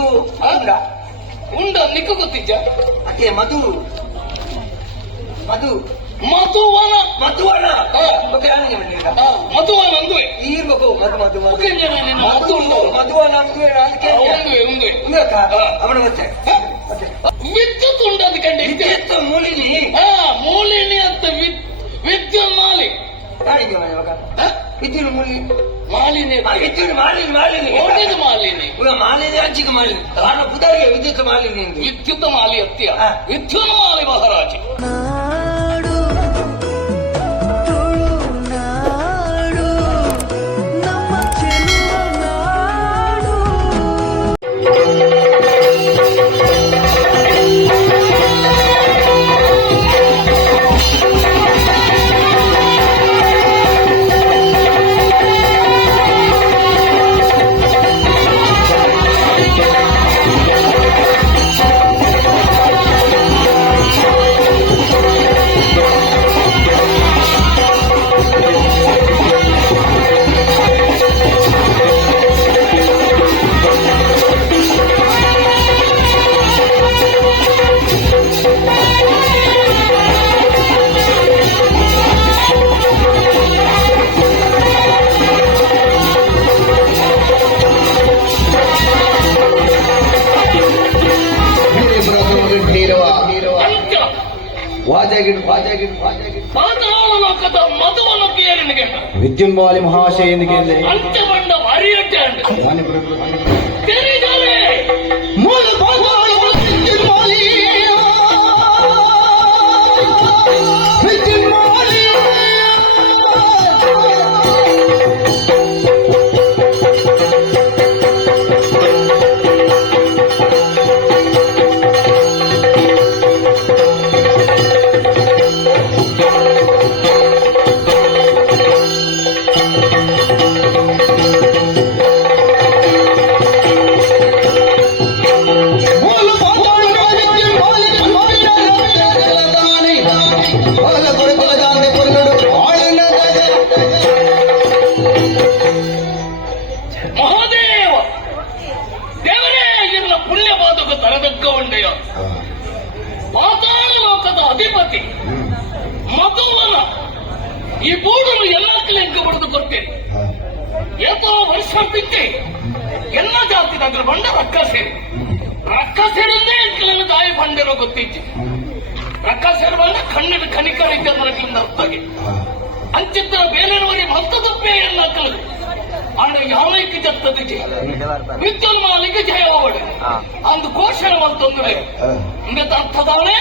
ಮಧು ಅಂದ್ರ ಉಂಡ ನಿಕ್ಕ ಅದೇ ಮಧು. ಮಧು. ಮಧುವನ ಮಧುವನ. ಮಧುವನ ಅಂದುವೆ ಈರ್ಬೇಕು ಮಧು ಮಧು ಮಧು. ಮಧುವನ ಅಂದ್ರೆ ಅದಕ್ಕೆ ಅವನ ಮತ್ತೆ ವಿದ್ಯುತ್ ಉಂಡು ಅದಕ್ಕೆ ವಿದ್ಯುತ್ ಮೂಲಿನಿ. ಮೂಲಿನಿ ಅಂತ ವಿದ್ ವಿದ್ಯುತ್ ಮಾಲಿ ಯಾರಿಗೆ ಇವಾಗ? ವಿದ್ಯುತ್ ಮೂಲಿ ಮಾಲಿನಿ ಆ, ವಿದ್ಯುತ್ ಮಾಲಿನಿ ಮಾಲಿನಿ ಒಳ್ಳೇದು ಮಾಲಿನಿ ಇವಾಗ ಮಾಲಿನಿ ಹಂಚಿಗೆ ಮಾಲಿನಿ ಕಾರಣ ಪುದಾರಿಗೆ ವಿದ್ಯುತ್ ಮಾಲಿನಿ ಎಂದು ವಿದ್ಯುತ್ ಮಾಲಿ ಅತ್ಯ ಆ. ವಿದ್ಯುತ್ ಮಾಲಿ ಮಹಾರಾಜ ವಿದ್ಯುನ್ಮಾಲಿ ಮಹಾಶಯ ಎಂದು ಕೇಳಿದೆ ರಕ್ಕ ಸೇರಿದ್ದೇ ಎಂಕಲನ್ನು ತಾಯಿ ಬಂದಿರೋ ಗೊತ್ತಿತ್ತು ರಕ್ಕ ಸೇರಿ ಬಂದ ಕಣ್ಣಿನ ಕನಿಕರ ಇದ್ದ ಅರ್ಥಗೆ ಅಂಚಿತ್ತ ಬೇರೆಯವರಿಗೆ ಮತ್ತ ತಪ್ಪೇ ಎಲ್ಲ ಕಲಿತು ಯಾವೈಕ್ಕೆ ಜತ್ತದಿಗೆ ವಿದ್ಯುನ್ಮಾನಿಗೆ ಜಯ. ಜಯವಾಡ ಅಂದು ಘೋಷಣೆ ಮತ್ತೊಂದು ಇಂಗದ ಅರ್ಥದಾನೆ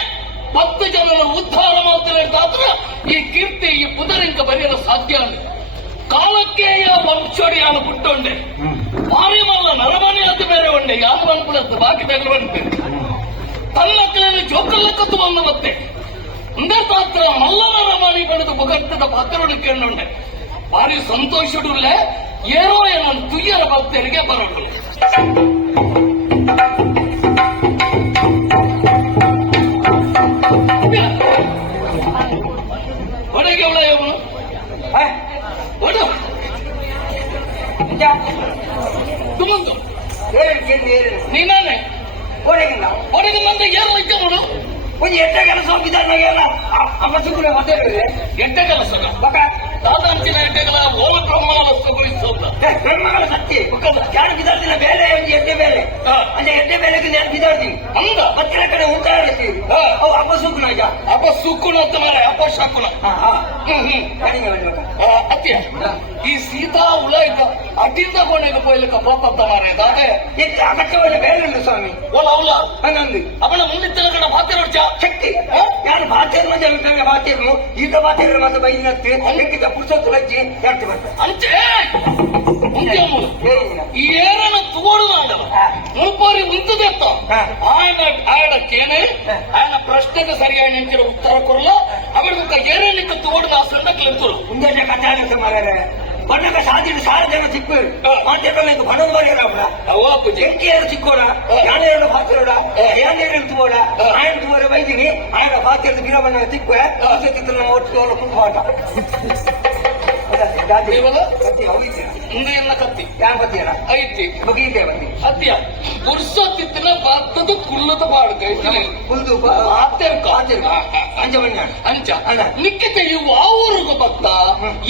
ಭಕ್ತ ಜನರ ಉದ್ಧಾರ ಮಾತ್ರ ಈ ಕೀರ್ತಿ ಈ ಪುದರಿಂಕ ಬರೆಯಲು ಸಾಧ್ಯ ಅಲ್ಲ ಕಾಲಕ್ಕೆ భార్య ಪುಟ್ಟೊಂಡೆ ಭಾರಿ ಮಲ್ಲ ನರಮನೆ ఉండే ಬೇರೆ ಉಂಡೆ. ಯಾರು ಅನ್ಬಿಡತ್ತು ಬಾಕಿ ತಗಲುವಂತೆ ತನ್ನಕ್ಕನಲ್ಲಿ ಜೋಕಲ್ಲಕ್ಕತ್ತು ಬಂದು ಮತ್ತೆ. ಇಂದರ್ತಾತ್ರ ಮಲ್ಲನ ರಮಣಿ ಬೆಳೆದು ಮುಗತ್ತದ ಪಾತ್ರೊಡಿಕೊಂಡುಂಡೆ ಬಾರಿ ಸಂತೋಷಡುಲ್ಲೆ ಏನೋ ಏನೋ ತುಯ್ಯರ ಭಕ್ತರಿಗೆ ಬರೋದು ತುಮಂದು ನೀನೇ ಹೊರಗಿಲ್ಲ. ಹೊರಗಿಲ್ಲ ಅಂದ್ರೆ ಏನು ಇದ್ದ ಅವನು ಒಂದು ಎಟ್ಟ ಕೆಲಸ ಹೋಗಿದ್ದಾರೆ ಅವಶ್ಯಕತೆ ಮತ್ತೆ ಎಡ್ಡೆ ಕೆಲಸ? ದಾದಾಂಚಿನ ಗಂಟೆಗಳ ಮೂಲ ಪ್ರಮಾಣ ವಸ್ತುಗೊಳಿಸೋದ ಬ್ರಹ್ಮಗಳ ಸತ್ಯ. ಯಾರು ಬಿದ್ದಾಡ್ತಿಲ್ಲ ಬೇರೆ ಒಂದು ಎಡ್ಡೆ ಬೇರೆ. ಅಂದ್ರೆ ಎಡ್ಡೆ ಬೇರೆಗೆ ನಾನು ಬಿದ್ದಾಡ್ತೀನಿ ಹಂಗ ಹತ್ತಿರ ಕಡೆ ಉಂಟಾಡ್ತೀವಿ ಹಾ. ಅವು ಅಪಸುಗುಣ ಈಗ. ಅಪ ಸುಕ್ಕುಣ ಅಂತ ಮಾರೆ ಅಪ ಶಾಕುಣ ಹಾ ಹಾ. ಹ್ಮ್ ಹ್ಮ್ ಕಡಿಮೆ ಮಾಡ್ಬೇಕಾ ಆ, ಅತ್ಯ ಈ ಸೀತಾ ಉಳ ಇದ್ದ ಅಡ್ಡಿಂದ ಗೋಣೆಗೆ ಪೋಯ್ಲಿಕ್ಕ ಪೋಪತ್ತ ಮಾರೆ ದಾದೆ ಎಷ್ಟು ಅಗತ್ಯವನ್ನು ಬೇರೆ ಇಲ್ಲ ಸ್ವಾಮಿ. ಒಲ ಅವಳ ಹಂಗಂದು. ಅವನ ಮುಂದಿನ ಕಡೆ ಮಾತೆ ನೋಡ್ಚ? ಶಕ್ತಿ. ಯಾರು ಭಾಷೆ ಮಂದಿ ಭಾಷೆಯನ್ನು ಈಗ ಭಾಷೆ ಮತ್ತೆ ಬೈದಿನತ್ತೆ ಹೆಂಗಿದ ಪುರುಷೋತ್ತಮ ಅಜ್ಜಿ ಹೇಳ್ತೀವಿ ಅಂತೆ ಏನನ್ನ ತಗೋರುದು ಆಗಲ್ಲ ಮುಲ್ಪೋರಿ ಉಂಟದೆತ್ತ ಆಯನ ಆಯಡಕ್ಕೇನೆ ಆಯನ ಪ್ರಶ್ನೆಗೆ ಸರಿಯಾಗಿ ನಿಂತಿರೋ ಉತ್ತರ ಕೊರಲ್ಲ ಅವರಿಗೆ ಏನೇನಕ್ಕೆ ತಗೋಡದ ಆ ಸಂದಕ್ಕೆ ನಿಂತರು. ಮುಂಜಾನೆ ಕಚ್ಚಾಗುತ್ತೆ ಮಾರ್ಯಾರೆ ಬಣ್ಣಕ ಸಾಧಿನ ಸಾವಿರ ಜನ ಸಿಕ್ಕು ಮಾಧ್ಯಮಗಳ ಬಡವರು ಬರೆಯೋಣ ಅವಪ್ಪು ಜಂಕಿಯರು ಸಿಕ್ಕೋಣ ಯಾನೇರನ್ನು ಪಾತ್ರೋಡ ಯಾನೇರನ್ನು ತಗೋಡ ಆಯನ ತುಮರ ವೈದ್ಯನಿ ಆಯನ ಪಾತ್ರದ ಬೀರಬಣ್ಣ ಸಿಕ್ಕುವೆ ನಮ್ಮ ಒಟ್ಟು ಕುಂಟು ಮಾಡ ಎಲ್ಲ ಕತ್ತಿ ಯಾರು ಬರ್ತೀರ ಐತಿ ಮುಗಿಯಿದ್ದೆ ಬನ್ನಿ ಅದ್ಯ ಪುರ್ಸೊತ್ತಿತ್ತಿನ ಭತ್ತದ ಕುಲ್ಲದ ಬಾಡ್ಕ ಕುಲ್ದು ಆತೇರ್ಕ ಅಂಜ ಬನ್ನಿ ಅಂಚ ಅಲ್ಲ. ನಿಕ್ಕತೆ ಇವು ಆ ಊರಿಗೆ ಭತ್ತ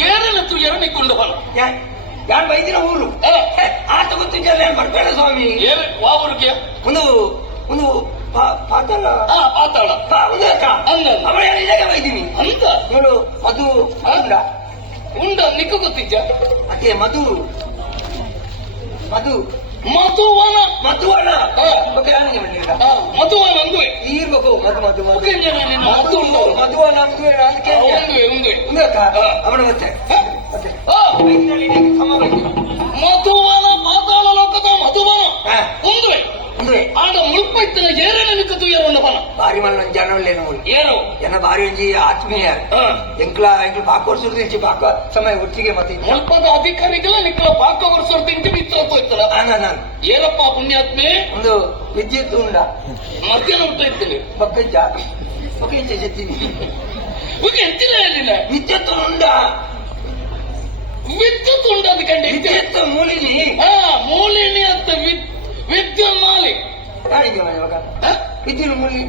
ಏರನ ತುಯ್ಯರ ನಿಕ್ಕೊಂಡು ಬಲ ಯಾರು ಬೈದಿನ ಊರು ಆ, ಆತ ಗೊತ್ತಿದ್ದಲ್ಲ ಏನ್ ಮಾಡ್ಬೇಡ ಸ್ವಾಮಿ ವಾ ಊರಿಗೆ ಒಂದು ಒಂದು ಆ ಪಾತಾಳ ಪಾ- ಒಂದು ಅಕ್ಕ ಅಂದ ಅವಳ ಹೇಳಿದಾಗ ಬೈದಿನಿ? ಅಂತ. ನೋಡು ಅದು ಅಂದ್ರ ಉಂಡ ನಿಕ್ಕ ಗೊತ್ತಿದ್ದ ಅದೇ ಮಧು. ಮಧು. ಮಧುವನ. ಮಧುವನ. ಮಧುವನ ಅಂದುವೆ. ಇರ್ಬೇಕು ಮಧು ಮಧು ಮಧು. ಉಂಡು. ಮಧುವನ ಅಂದ್ರೆ ಅದಕ್ಕೆ. ಅವನ ಮತ್ತೆ ಮತ್ತೆ ಆ, ಬೈದಿನಲ್ಲಿ ನಿನಗೆ ಸಮ ಬೇಕು. ಮಧುವನ ಪಾತಾಳ ಲೋಕದ ಮಧುವನ ಹಾ. ಒಂದುವೆ ಅಂದ್ರೆ ಏರನ ನಿಕ್ಕ ತುಯ್ಯರ ಬಲ ಬಾರಿ ಮಲ್ಲ ಜನವಲ್ಲೇ ನೋಡಿ ಏನು ಜನ ಬಾರಿ ಒಂಜಿ ಆತ್ಮೀಯ. ಎಂಕ್ಲ ಎಂಕ್ಲ ಪಾಕೋರ್ಸುದು ಹೆಚ್ಚು ಪಾಕ ಸಮಯ ಒಟ್ಟಿಗೆ ಮತ್ತೆ. ಮುಳ್ಪದ ಅಧಿಕಾರಿಗಳ ನಿಕ್ಲ ಬಾಕ ವರ್ಷದ ತಿಂಟಿ ಮಿತ್ರ ಹೋಯ್ತಲ್ಲ. ನಾನು ಏನಪ್ಪ ಪುಣ್ಯಾತ್ಮೆ? ಒಂದು ವಿದ್ಯುತ್ ಉಂಡ. ಮಧ್ಯಾಹ್ನ ಊಟ ಇದ್ದೀನಿ ಬಕ್ಕಜ್ಜ ಜಾತಿ ಜೊತೀನಿ ಈಗ ಎಂತಿಲ್ಲ ಹೇಳಿಲ್ಲ ವಿದ್ಯುತ್ ಉಂಡ. ವಿದ್ಯುತ್ ಉಂಡ ಅದಕ್ಕೆ ವಿದ್ಯುತ್ ಮೂಲಿನಿ. ಹಾ ಮೂಲಿನಿ ಅಂತ ವಿದ್ ವಿದ್ಯುತ್ ಮಾಲಿ ಯಾರಿಗೆ ಮನೆ ಮಗ ಹ? ವಿದ್ಯುತ್ ಮೂಲಿ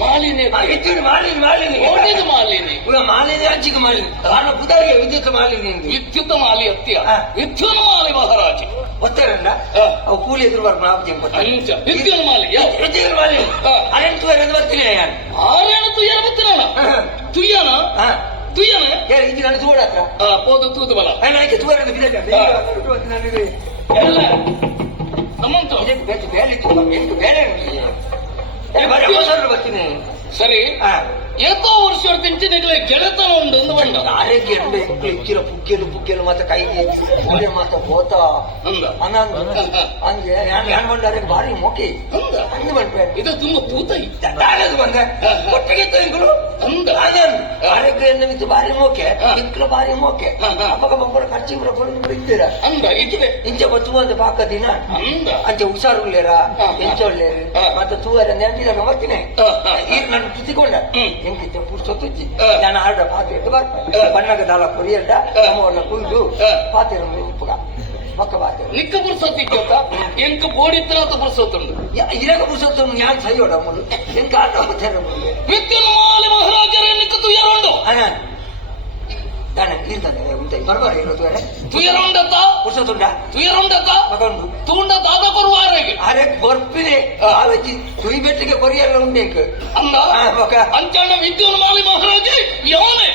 ಮಾಲಿನಿ ಆ, ವಿದ್ಯುತ್ ಮಾಲಿನಿ ಮಾಲಿನಿ ಓಡಿದ ಮಾಲಿನಿ ಇವಾಗ ಮಾಲಿನಿ ಹಂಚಿಗೆ ಮಾಲಿನಿ ಕಾರಣ ಪುದಾರಿಗೆ ವಿದ್ಯುತ್ ಮಾಲಿನಿ ಎಂದು ವಿದ್ಯುತ್ ಮಾಲಿ ಹತ್ತಿಯ ಹಾ. ವಿದ್ಯುತ್ ಮಾಲಿ ಮಹಾರಾಜ ಒತ್ತಾರಲ್ಲ ಹಾ. ಅವು ಕೂಲಿ ಎದುರು ಬರ್ಬೇಕು ನಾವು ಜಂಪ ಅಂಚ ವಿದ್ಯುತ್ ಮಾಲಿ ವಿದ್ಯುತ್ ಮಾಲಿನಿ ಹಾ. ಅರೆಂಟು ವರೆದು ಬರ್ತೀನಿ ನಾನು ಆರೇನ ತುಯ್ಯನ ಬತ್ತಿನ ತುಯ್ಯನ ಹಾ ತುಯ್ಯನ ಯಾರು ಇದು ನನ್ನ ತೋಡ ಹತ್ರ ಆ, ಪೋದು ತೂದು ಬಲ ನನಗೆ ತೂವರೆದು ಬಿಡಲ್ಲ ಹಾ. ನನಗೆ ಎಲ್ಲ ನಮ್ಮಂತು. ಇದಕ್ಕೆ ಬೇಕು ಉಂಟು. ಏ, ಬರೀ ಅವಸರ ಬರ್ತೀನಿ. ಸರಿ. ಹಾ. ಏತೋ ವರ್ಷ ತಿಂಚಿನಗಳೇ ಗೆಳೆತನ ಉಂಡು ಒಂದು ಬಂಡ ಆರೋಗ್ಯ ಎಂಬ ಇಕ್ಕಿರ ಪುಗ್ಗೆಲು ಪುಗ್ಗೆಲು ಮತ್ತೆ కై ಒಳ್ಳೆ ಮತ್ತೆ ಹೋತ. ಅಂದ ಅನಂದ ಹಂಗೆ ಯಾನ್ ಯಾನ್ ಬಂಡಾರೆ ಭಾರಿ ಮೋಕೆ. ಅಂದ ಬಂದ್ಬೇಡ ಇದು ತುಂಬಾ ತೂತ ಇತ್ತ. ದಾಳದು ಬಂದೆ. ಒಟ್ಟಿಗೆ ತಂಗಳು ಆರೋಗ್ಯ ಎನ್ನುವಿತ್ತು ಭಾರಿ ಮೋಕೆ. ಹಾ. ಬಾರಿ ಭಾರಿ ಮೋಕೆ. ಅಪ್ಪಗ ಬೊಬ್ಬರ ಖರ್ಚಿ ಬರ ಬಂದು ಇದ್ದೀರ? ಅಂದ ಇದ್ರೆ ಇಂಚೆ ಬತ್ತು ಒಂದು ಪಾಕ ದಿನ. ಅಂಚೆ ಹುಷಾರುಳ್ಳೇರ? ಹಾ. ಎಂಚೊಳ್ಳೇರು ಹಾ. ಮತ್ತೆ ತೂವರ ನೆಂಟಿದಾಗ ಬರ್ತೀನಿ. ಈಗ ನಾನು ಪುರ್ಸೊತ್ತಿಜ್ಜಿ ಹಾ. ನಾನು ಆರ್ಡ ಪಾತ್ರೆ ಇಟ್ಟು ಹಾ. ಬಣ್ಣಗ ದಾಲ ಕೊರಿಯಲ್ಡ. ನಮ್ಮವನ್ನ ಕುಯ್ದು. ಪಾತ್ರೆ ಉಪ್ಪುಗ. ಪಕ್ಕ ಪಾತ್ರೆ. ನಿಕ್ಕ ಪುರ್ಸೊತ್ತಿ ಕೇಳ್ತ ಎಂಕ ಬೋಡಿತ್ರ ಅಂತ ಪುರ್ಸೊತ್ತುಂಡು ಇರಾಗ ಪುರ್ಸೊತ್ತು ಯಾರು ಸೈಯೋಡ ಮುಳು? ಎಂಕ ಆಟ ಹೋಗ್ತಾರೆ ಮುಳು. ವಿದ್ಯುತ್ ಮಾಲಿ ಮಹಾರಾಜರ ನಿಕ್ಕ ತುಯ್ಯರುಂಡು. ಅಣ್ಣ ನಾನು ಇರ್ತದೆ ಉಂಟೆ ಬರಬಾರ ಇರೋದು ತುಯ್ಯರುಂಡತ್ತ? ಪುರ್ಸೊತ್ತುಂಡ ತುಯ್ಯರುಂಡತ್ತ? ಮಗಂಡು. ತೂಂಡ ದಾದ ಕೊರುವಾರೆಗೆ ಉಂಟೇಕು. ಅಂದ ಹಾ, ಮಗ. ಅಂಚಣ್ಣ ಮಾಲಿ ಮಹಾರಾಜ ಯಾವನೇ?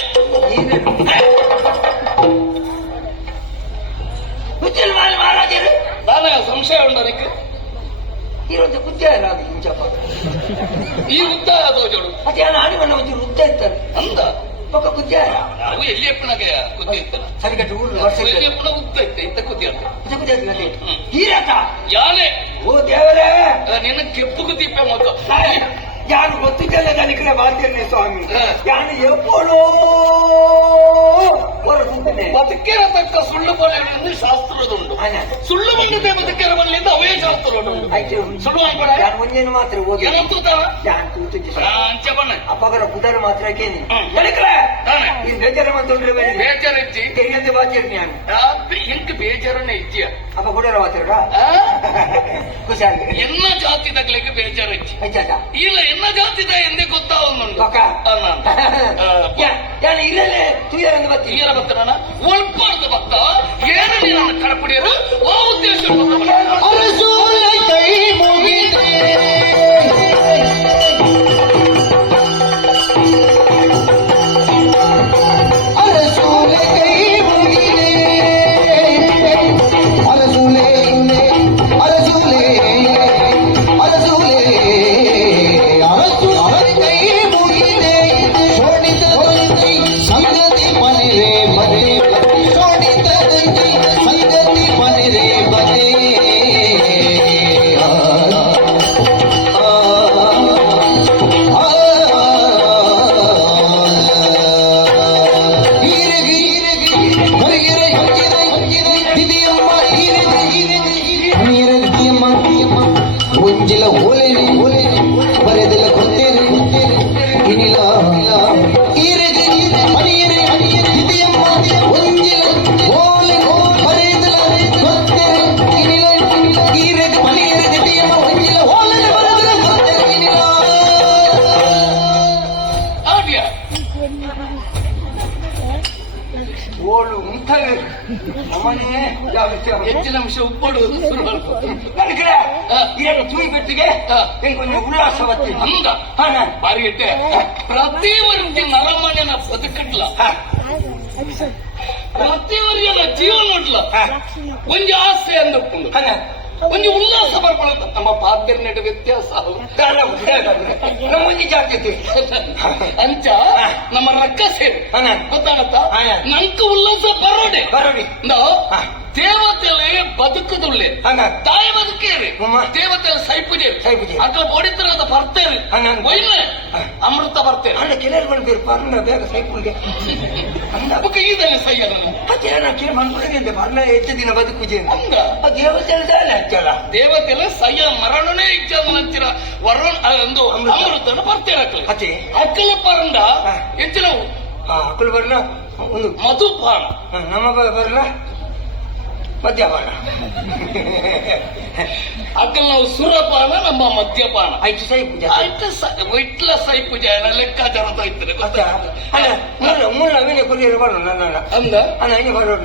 ಕುಚ್ಚಲ್ ಮಾಡಿ ಮಹಾರಾಜರು ನನಗ ಸಂಶಯ ಉಂಡ ನಿಕ್ಕೆ ಇರೋದು ಕುಚ್ಚ ಇಲ್ಲ ಅದು ಇಂಚಪ್ಪ ಈ ಉದ್ದ ಅದು ಜೋಡು? ಮತ್ತೆ ನಾನು ಆಡಿ ಬಣ್ಣ ಒಂಚೂರು ಉದ್ದ ಇರ್ತಾರೆ ಅಂದ? ಪಕ್ಕ ಇಲ್ಲ ನಾವು ಎಲ್ಲಿ ಎಪ್ಪನಾಗೆ ಕುದ್ದಿ ಇತ್ತಲ್ಲ ಸರಿಗಟ್ಟು ಊರು ವರ್ಷ ಎಲ್ಲಿ ಎಪ್ಪನ ಉದ್ದ ಇತ್ತ ಇತ್ತ ಕುದ್ದಿ ಅಂತ ಕುಚ್ಚ ಕುಚ್ಚ ಇರ್ತದೆ. ಹೀರಾಟ ಯಾನೆ? ಓ ದೇವರೇ! ನಿನ್ನ ಕೆಪ್ಪು ಕುದ್ದಿಪ್ಪ ಮಗ ಗೊತ್ತಿದ್ದಲ್ಲ ನನಗೆ ಮಾಡ್ತೇನೆ ಸ್ವಾಮಿ. ಹಾ. ಯಾನು ಎಪ್ಪಳೋ ಹೊರಗುಂತೇನೆ ಬದುಕೇರ ತಕ್ಕ ಸುಳ್ಳು ಬಲೆಯನ್ನು ಶಾಸ್ತ್ರದುಂಡು ಅಣ್ಣ ಸುಳ್ಳು ಬಂದಿದೆ ಬದುಕೇರ ಬಲ್ಲಿಂದ ಅವೇ ಆಯ್ತು. ಸುಳ್ಳು ನಾನು ಒಂದೇನು ಮಾತ್ರ ಓದಿ. ಏನಂತ ತಾನ ಯಾನ್ ಕೂತಿದ್ದೆ ಅಂಚೆ ಅಪ್ಪಗರ ಬುಧರ ಮಾತ್ರ ಕೇನಿ ಈ ಬೇಜಾರ ಮಾತೊಂಡ್ರೆ ಬೇರೆ ಬೇಜಾರಿಜ್ಜಿ ತೆರಿಯಂತೆ ಬಾಚಿರ್ ನಾನು ಇಂಕ ಬೇಜಾರನ್ನ ಇಜ್ಜಿಯ ಅಪ್ಪ ಬುಡರ ಮಾತಿರ? ಖುಷಿಯಾಗಿ ಎನ್ನ ಜಾತಿ ತಗ್ಲಿಕ್ಕೆ ಬೇಜಾರಿಜ್ಜಿ ಆಯ್ತಾ? ಇಲ್ಲ എന്നതിനകത്തില്ല എന്നെ കൊത്താവുന്നുണ്ട് ഞാൻ ഇരല്ലേ തുയരെന്ന് പറ്റി തുയര ഭക്തനാണ് ഉൾപ്പാടുന്ന ഭക്ത ഏറെ കടപ്പിടിയത് ആ ഉദ്ദേശം ಅಂಶ ಉಪ್ಪಡು ಶುರು ಮಾಡ್ಕೊ. ನನಗೆ ಹಾ. ಏನು ತುಯಿ ಬೆಟ್ಟಿಗೆ. ಒಂದು ಉಲ್ಲಾಸ ಬರ್ತೀನಿ. ಹಂಗ? ನಾನು. ಬಾರಿ ಇಟ್ಟೆ. ಪ್ರತಿ ವರ್ತಿ ನರಮನೆನ ಬದುಕಟ್ಲ. ಹಾ. ಪ್ರತಿ ವರ್ಗನ ಜೀವನ ಉಂಟ್ಲ ಒಂದು ಆಸೆ ಅಂದುಕೊಂಡು. ಒಂದು ಉಲ್ಲಾಸ ಬರ್ಕೊಳ್ಳ ನಮ್ಮ ಪಾತ್ರ ನಡು ವ್ಯತ್ಯಾಸ ನಮ್ಮ ಮುಂದೆ ಜಾಗ್ರತೆ ಅಂಚ ನಮ್ಮ ರಕ್ಕ ಸೇರಿ. ಗೊತ್ತಾಗತ್ತ. ನಂಕ ಉಲ್ಲಾಸ ಬರೋಡೆ. ಬರೋಡಿ. ನಾವು ಹಾ. ದೇವತೆಲೆ ಬದುಕದುಳ್ಳೆ ಹಾ ನಾನು ತಾಯಿ ಬದುಕೇರಿ. ಹ್ಮ್. ದೇವತೆಲೆ ಸೈಪುಜೆ ಸೈಪುಜೆ. ಅದ್ರ ಬಡಿತರದ ಬರ್ತೇರಿ ಹಾ, ನಾನು- ಒಯ್ಲೆ. ಹಾ. ಅಮೃತ ಬರ್ತೇರಿ ಅಣ್ಣ ಕೆಲವರು ಬಂದಿರು ಪರ್ಣ ಬೇಗ ಸೈಕಲ್ಗೆ ಅಂದ ಅದಕ್ಕೆ ಈದಲ್ಲಿ ಸೈಯಲ್ಲ ಅದೇ ನಾ ಕೇಳಿ ಬಂದ್ಬಿಟ್ಟಿದ್ದೆ ಪರ್ಣ ಹೆಚ್ಚು ದಿನ ಬದುಕುಜೆ ಹಂಗ. ದೇವಸ್ಥಾನದ ಹಚ್ಚಲ್ಲ ದೇವತೆಲೆ ಸಯ್ಯ ಮರಣನೇ ಇಚ್ಛದ ನಂತರ ವರುಣ ಒಂದು ಅಮೃತ. ಅಮೃತನ ಬರ್ತೇನೆ ಅಕ್ಕಲ ಅದೇ ಅಕ್ಕಲ ಪರಂಡ. ಹೆಚ್ಚಿನ ಹಾ ಅಕ್ಕಳು ಬರ್ಲ ಒಂದು ಮಧುಪಾನ. ನಮ್ಮ ಬ- ಮದ್ಯಪಾನ. ಅಕ್ಕಲ್ ನಾವು ಸುರಪಾನ ನಮ್ಮ ಮದ್ಯಪಾನ. ಆಯ್ತು ಸೈ ಪೂಜೆ. ಆಯ್ತು ಸ- ವಿಟ್ಲ ಸೈ ಪೂಜೆ. ಲೆಕ್ಕಾಚಾರ ಇದ್ರೆ ಅಲ್ಲ ಮುಲ್ಲ ಮುಲ್ಲ ಅವನೇ ಕೊರಿಯರು ಬರೋಣ ನನ್ನ ಅಂದ? ಅಣ್ಣ ಅವನೇ ಬರೋಣ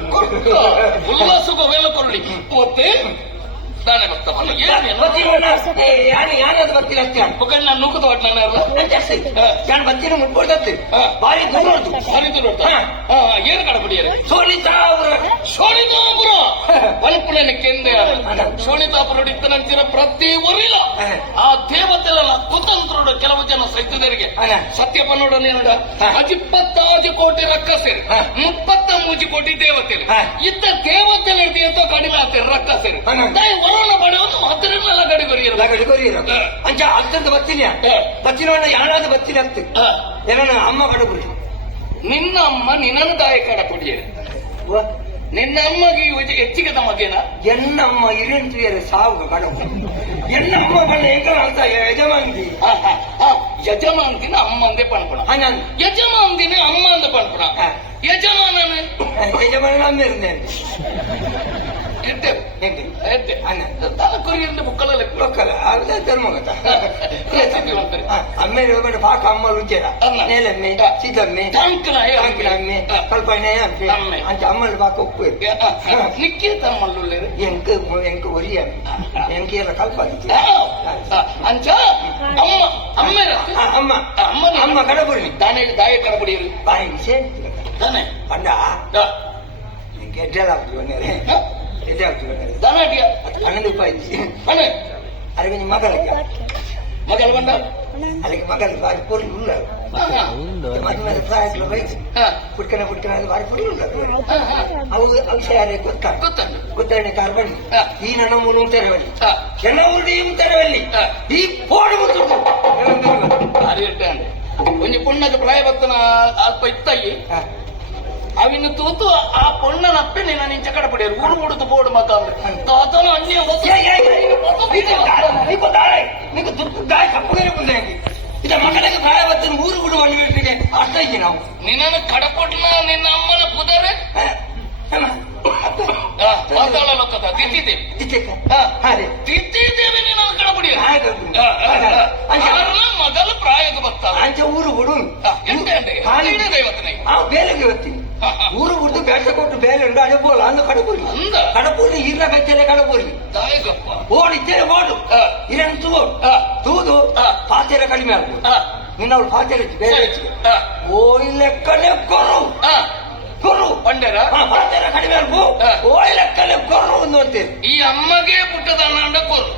ಉಲ್ಲಾಸಕ್ಕೂ ವೇಳ ಕೊರಳಿ ಮತ್ತೆ? ನಾನೇ ಬರ್ತಾವ ಮುಖಂಡ ನಾನು? ಒಟ್ಟು ನಾನು ನಾನು ಹರಿದು ಹಾ. ಏನು ಕಡಬಿಡಿಯರೆ ಸೋಳಿ ಸೋಳಿ ವೈಪುಣ್ಯಕ್ಕೆಂದೇ ಶೋಣಿತಾಪುರಡಿದ್ದನಂತಿನ ಪ್ರತಿ ಊರಿಲ್ಲ ಆ ದೇವತೆಗಳ ಕುತಂತ್ರಡು ಕೆಲವು ಜನ ಸೈದ್ಯರಿಗೆ ಸತ್ಯಪನೋಡನೆ ಹದಿಪ್ಪತ್ತಾಜು ಕೋಟಿ ರಕ್ಕಸೆ ಮುಪ್ಪತ್ತ ಮೂಜಿ ಕೋಟಿ ದೇವತೆ ಇದ್ದ ದೇವತೆಗಳ ಎಂತೋ ಕಡಿಮೆ ಆಗ್ತಾರೆ ರಕ್ಕಸೆ ದೈ ವರೋಣ ಪಡೆಯೋದು ಹತ್ತಿರನ ಗಡಿ ಕೊರಿಯರು ಗಡಿ ಕೊರಿಯರು ಅಂಚ ಅತ್ತಂತ ಬತ್ತಿನ ಬತ್ತಿನ ಯಾರಾದ ಬತ್ತಿನ ಆಗ್ತದೆ ಏನೋ ಅಮ್ಮ ಕಡಗುರಿ ನಿನ್ನ ಅಮ್ಮ ನಿನ್ನ ದಾಯ ಕಡ ಕೊಡಿಯರು ನಿನ್ನ ಅಮ್ಮಗೆ ಇವ- ಹೆಚ್ಚಿಗೆ ಮಗೇನ? ಎನ್ನಮ್ಮ ಇರೆಂಟಿಯರ ಸಾವು ಕಡಬು ಎನ್ನಮ್ಮ ಬಣ್ಣ ಎಂಕಲ ಅಂತ ಯಜಮಾನಿದಿ ಯಜಮಾನ್ತಿನ ಅಮ್ಮ ಅಂದೆ ಪಣ್ಪಣ. ಹಂಗ ಯಜಮಾನ್ತಿನ ಅಮ್ಮ ಅಂದ ಪಣ್ಪಣ. ಹಾ. ಯಜಮಾನನ ಯಜಮಾನ ಅಮ್ಮ ಇರ್ತೇನೆ ಇರ್ತೇವೆ ಹೆಂಗೆ ಇರ್ತೇವೆ ಅನ್ನ ತಾನ ಕೊರಿಯಿಂದ ಬುಕ್ಕಲಲ್ಲಿ ಲೋಕಲ್ಲ ಅದು ಧರ್ಮಗತ ಸಿದ್ಧಿವಂತರು ಅಮ್ಮೆ ರೋಗಣ ಪಾಕ ಅಮ್ಮ ರುಚಿರ ಅಮ್ಮ. ನೇಲಮ್ಮೆ ಸಿದ್ದಮ್ಮೆ ಟಂಕನ ಕಾಂಕಿನ ಅಮ್ಮೆ. ಕಲ್ಪನೆ ಅಮ್ಮೆ ಅಮ್ಮೆ. ಅಂಚ ಅಮ್ಮಲ್ಲಿ ಪಾಕ ಉಪ್ಪು ನಿಕ್ಕಿ ತಮ್ಮಳ್ಳುಳ್ಳೇರು ಎಂಕ ಎಂಕ ಒರಿಯ ಎಂಕ ಎಲ್ಲ ಕಲ್ಪಾಗಿತ್ತು ಅಂಚ ಅಮ್ಮ ಅಮ್ಮ ಅಮ್ಮ. ಅಮ್ಮ ಅಮ್ಮ ಕಡಬುರಿ ತಾನೇ ದಾಯ ಕರಬಡಿಯರು ಬಾಯಿ ವಿಷಯ ತಾನೆ ಪಂಡ ಗೆಡ್ಡೆಲ್ಲ ಗೆಡ್ಡೆ ಆಗ್ತೀವಿ ದಾನಾಟಿಯ ಹನ್ನೊಂದು ರೂಪಾಯಿ ಮನೆ. ಅದಕ್ಕೆ ನಿಮ್ಮ ಮಗಳಿಗೆ ಮಗಳು ಬಂದ? ಅದಕ್ಕೆ ಮಗಳಿಗೆ ಬಾರಿ ಪೊರಿ ಉಳ್ಳ ಪ್ರಾಯಗಳು ಬೈಕ್ ಕುಡ್ಕನ ಕುಡ್ಕನ ಅದು ಬಾರಿ. ಪೊರಿ ಉಳ್ಳ ಅವು ಅಂಶ ಯಾರೇ ಗೊತ್ತಾ? ಗೊತ್ತಾನೆ ಕಾರ್ಬನ್ ಹಾ. ಈ ನನ್ನ ಮೂರು ತೆರವಲ್ಲಿ ಹಾ. ಕೆಲವರು ಈ ತೆರವಲ್ಲಿ. ಈ ಪೋಡು ಮುತ್ತು ಭಾರಿ ಇಟ್ಟೆ ಅಂದೆ ಒಂಜಿ ಪುಣ್ಣದ ಪ್ರಾಯ ಬತ್ತನ ಅಲ್ಪ ಇತ್ತಾಗಿ ಅವಿನ್ನು ತೂತು ಆ ಪೊಣ್ಣನ ಅಪ್ಪೆ ನೀನ ನಿಂಚ ಕಡೆ ಪಡೆಯರು ಊರು ಉಡುದು ಬೋಡು ಮಗ ತಾತನ ಅಣ್ಣಿಯ నీకు దారాయి నీకు దుర్గు గాయ కప్పుగానే ఉంది ఇక మగలకు గాయ వచ్చిన ఊరు కూడా వండి అర్థం ನಿನ್ನ ಕಡಪೊಟ್ನ ನಿನ್ನ ಅಮ್ಮನ ಪುದರೆ ಪಾತಾಳ ಲೋಕದ ತಿದ್ದಿದ್ದೇವೆ ಅದೇ ತಿದ್ದಿದ್ದೇವೆ ನೀನು ಕಡಪಡಿಯ ಆಯ್ತು. ಮೊದಲು ಪ್ರಾಯದ ಬರ್ತಾವ ಅಂಚ ಊರು ಬಿಡು ಎಂಟೆ ಎಂಟೆ ಹನ್ನೆರಡು ದೈವತನೇ ಆ ಬೇಲೆಗೆ ಬರ್ತೀನಿ ಊರು ಬಿಟ್ಟು பேச ಅಂದ ಕಡಪೂರಿ ಅಂದ ಕಡಪೂರಿ ಈರ್ಲ ಬೆಚ್ಚಲೆ ಕಡಪೂರಿ ದಾಯಗಪ್ಪ. ಓಡಿದ್ದೇನೆ ಓಡು. ಹಾ. ಇರನ್ ತೂ ಹಾ. ತೂದು ಹಾ. ಪಾತೆರ ಕಡಿಮೆ ಆಗ್ಬೋದು. ಹಾ, ನಿನ್ನವಳು ಪಾತೆರ ಹೆಚ್ಚು ಬೇರೆ ಹೆಚ್ಚು. ಓ ಲೆಕ್ಕನೆ ಕೊರು. ಕೊರು ಪಂಡೆರ? ಹಾ, ಪಾತೆರ ಕಡಿಮೆ ಆಗ್ಬೋ. ಓಯ್ ಲೆಕ್ಕನೆ ಕೊರು ಒಂದು ಅಂತೀರಿ ಈ ಅಮ್ಮಗೆ ಪುಟ್ಟದ ಅಣ್ಣ ಕೋರು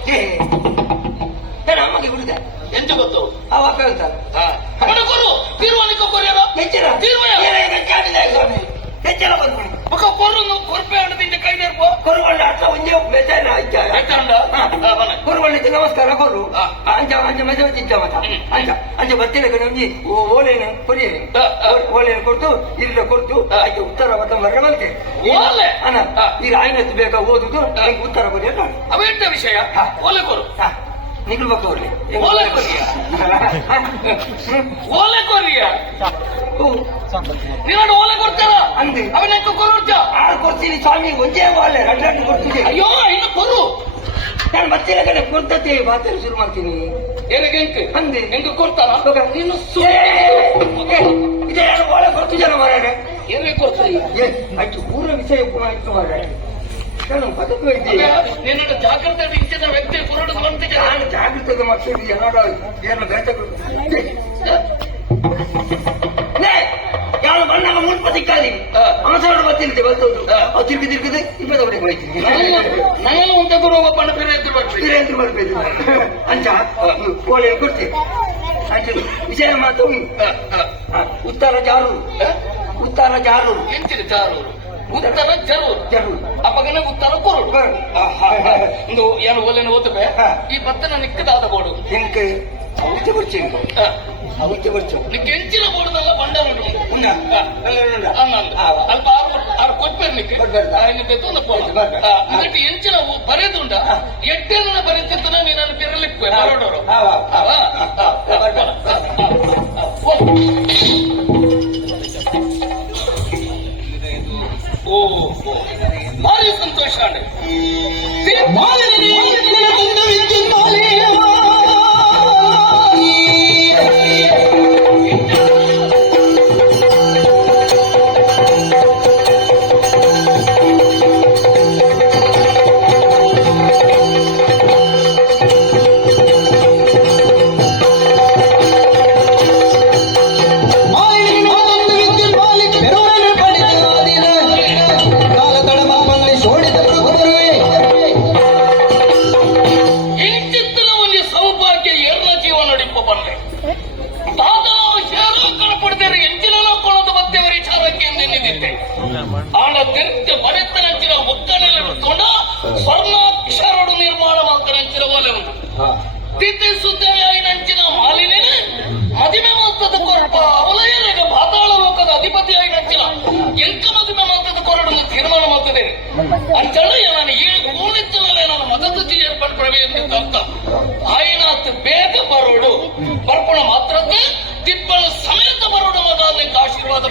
ಅಮ್ಮಗೆ ಬಿಡಿದೆ ಎಂತ ಗೊತ್ತು? ವಾಪ ಹೇಳ್ತಾರೆ ಕೋರು ಕೊರಿಯರು. ಕೊರಿಯರ ಹೆಚ್ಚಿನ. ಹೆಚ್ಚಿನ ಬಂದ್ಬಿಡಿ ಮುಖ ಕೊರು ಕೊರ್ಪೆ ಹಣ್ಣದಿಂದ ಕೈದೇರ್ಪೋ ಕೊರುವಳ್ಳ ಅರ್ಥ ಒಂದೇ ಬೇಜಾರ ಆಯ್ತಾ ಕೊರುಗೊಂಡಿದ್ದು ನಮಸ್ಕಾರ ಕೊರು ಅಂಜ ಅಂಚ ಮದುವೆ ಚಿಂತ ಮತ ಅಂಜ ಅಂಚ ಬರ್ತಿಲ್ಲ ಕಣಿ ಓಲೇನು ಕೊರಿಯೇನೆ ಓಲೇನು ಕೊಡ್ತು ಇಲ್ಲ ಕೊಡ್ತು. ಆಯ್ತು ಉತ್ತರ ಮತ ಮರಣ ಬಂತೆ. ಓಲೆ? ಅಣ್ಣ. ಈ ರಾಯನತ್ತು ಬೇಕಾ ಓದುದು? ಉತ್ತರ ಕೊಡಿ ಅವ ಅವೆಂತ ವಿಷಯ. ಓಲೆ ಕೊರು. ಬೇಕು ಅವ್ರಿಗೆ ಓಲೆ ಕೊರಿಯ ಓಲೆ ಕೊರಿಯ ನೀನು ಓಲೆ ಕೊಡ್ತಾರ? ಅಂದೆ. ಅವನೆಂತ ಕೊರುಡ್ತ ಆ ಕೊಡ್ತೀನಿ ಸ್ವಾಮಿ ಒಂದೇ ಓಲೆ ರಡ್ಡಾಟಿ ಕೊಡ್ತೀನಿ. ಅಯ್ಯೋ ಇನ್ನು ಕೊರು ನಾನು ಮತ್ತೆ ಕಡೆ ಕೊಡ್ತತೆ ಮಾತಾಡಿ ಶುರು ಮಾಡ್ತೀನಿ. ಏನಕ್ಕೆ ಹೆಂಗ್? ಅಂದೆ. ಹೆಂಗ ಕೊಡ್ತಾರ. ನೀನು ಏ, ಇದೇ ಓಲೆ ಕೊಡ್ತಿದ್ದಾರ ಮಾರಾಯ? ಏನ್ ಕೊಡ್ತೀರಿ? ಆಯ್ತು. ಪೂರ ವಿಷಯ ಆಯ್ತು ಮಾರ್ರೆ ನಾನು ಬದುಕು ಇದ್ದೀನಿ ನಿನ್ನ ಜಾಗ್ರತೆ ಇಚ್ಛಿತ ವ್ಯಕ್ತಿ ಕುರುಡು ಬಂತಿಗೆ ನಾನು ಜಾಗೃತದ ಮಕ್ಕಳಿಗೆ ಎಲ್ಲರೂ ಏನು ಯಾರು ಬಂದಾಗ ಮುಲ್ಪ ಸಿಕ್ಕಾಲಿ ಅವಸರ ಬರ್ತೀನಿ ಬರ್ತದ್ದು ಅವು ತಿರುಗಿ ತಿರುಗಿದೆ ಇಪ್ಪತ್ತು ಹೊಡೆ ಹೋಯ್ತೀನಿ ನಾನು ಒಂದೇ ಬರುವ ಬಣ್ಣ ಬೇರೆ ಎದ್ದು ಬರ್ತೀವಿ ವೀರೇಂದ್ರ ಬರ್ಬೇಕು ಅಂಚ ಕೋಳಿ ಕೊಡ್ತೀನಿ ಅಂಚ ವಿಷಯ ಮಾತು ಆ, ಉತ್ತರ ಜಾರು ಉತ್ತರ ಜಾರು ಎಂಚಿನ ಚಾರೂರು ಉತ್ತರ ಜರು ಜರು ಅಪಗನ ಉತ್ತರ ಕೊರು. ಒಂದು ಏನು ಒಲೆನ ಓದಬೆ ಹಾ. ಈ ಬತ್ತನ ನಿಕ್ಕದಾದ ಬೋಡು ಹೆಂಗೆ ಮುಚ್ಚೆ ಬರ್ಚಿ ಹಾ. ಮುಚ್ಚೆ ಬರ್ಚು ನಿಕ್ಕೆ ಎಂಚಿನ ಬೋರ್ಡಲ್ಲ ಬಂಡ ಉಂಟು ಉಂಡ ಅಲ್ಲ. ಅಲ್ಪ ಆರು ಆರು ಕೊಟ್ಬೇರು ನಿಕ್ಕೆ. ಇನ್ನು ಬೆತ್ತೊಂದು ಬರ್ಬೇರು. ಅದಕ್ಕೆ ಎಂಚಿನ ಬರೆದುಂಡ ಎಟ್ಟೆನ ಬರೆತಿದ್ದನ ನೀನು ಬೆರಲಿಕ್ಕೆ ಬರೋಡೋರು ಹಾ, ಹಾ, ಅಂತೇಳಿ ನಾನು ಏನು ಕೂಡಿದ್ದಲ್ಲದೆ ನಾನು ಮದದತಿ ಏರ್ಪಟ್ಟು ಪ್ರವೇಶಿಸಿದ್ದ ಅಂತ. ಆಯ್ನಾತ್ ಬೇಗ ಬರೋಡು. ಬರ್ಪಣ ಮಾತ್ರದ್ದು ತಿಪ್ಪಲು ಸಮೇತ ಬರೋಡು ಮೊದಲನೇ ಆಶೀರ್ವಾದ